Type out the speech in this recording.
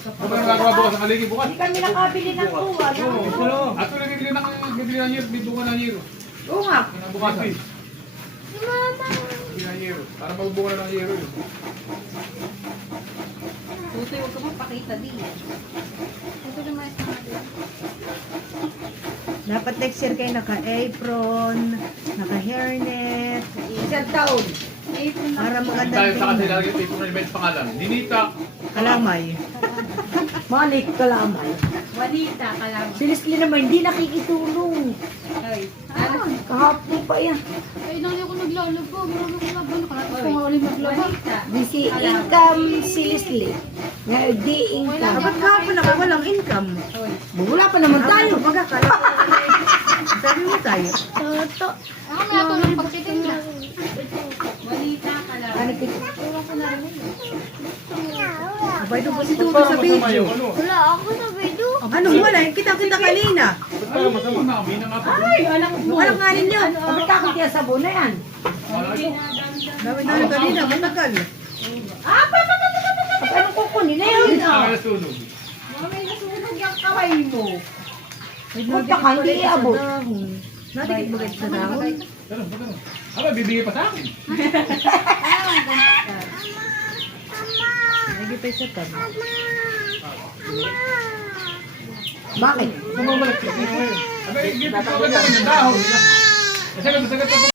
Ano ang gagawa bukas? Ang aligi bukas? Hindi kami nakabili ng tuwa. At ito lang bibili ng year, may bunga ng year. Oo nga. Bukas eh. Bibili ng year. Para magbunga na ng year. Tutoy, huwag ka magpakita din. Ito naman ito natin. Dapat next year kayo naka-apron, naka-hairnet, Isang taon. Apron na. para maganda Dahil sa kasi tingnan. lagi ito yung event pangalan. Ninita. Kalamay. Manik kalamay. Juanita, kalaman. Si Leslie naman, hindi nakikitulong. Ay. Kahapon pa yan. Ay, nang ako naglalaba. Marami ko laban. Kahit ko nga ulit maglaba. Busy income si Leslie. Nga, di income. Dapat kahapon ako walang income. Wala pa naman tayo. Magkakala. Sabi mo tayo. Toto. Ako may ato ng pagtitinda. Juanita, kalaman. Ano pito? Ewan ko na rin yun. Abay doon po si Tuto sa video. Wala ako sa video. Ano wala? Kita-kita kanina. Ano masama na? May nga pa. Ay, anak mo. Walang nga ninyo. Bakit kakot yan sa na yan? Dami-dami kanina. Matagal. Anong kukunin na yun? Ang sunog. May nasunog yung kamay mo. May Punta ka, hindi iabot. Nadikit mo guys sa dahon. Ganun, ganun. Aba, bibigay pa sa akin. Nagipay sa tab. Bakit? Bumabalik. Aba, hindi pa ako ng dahon. Kasi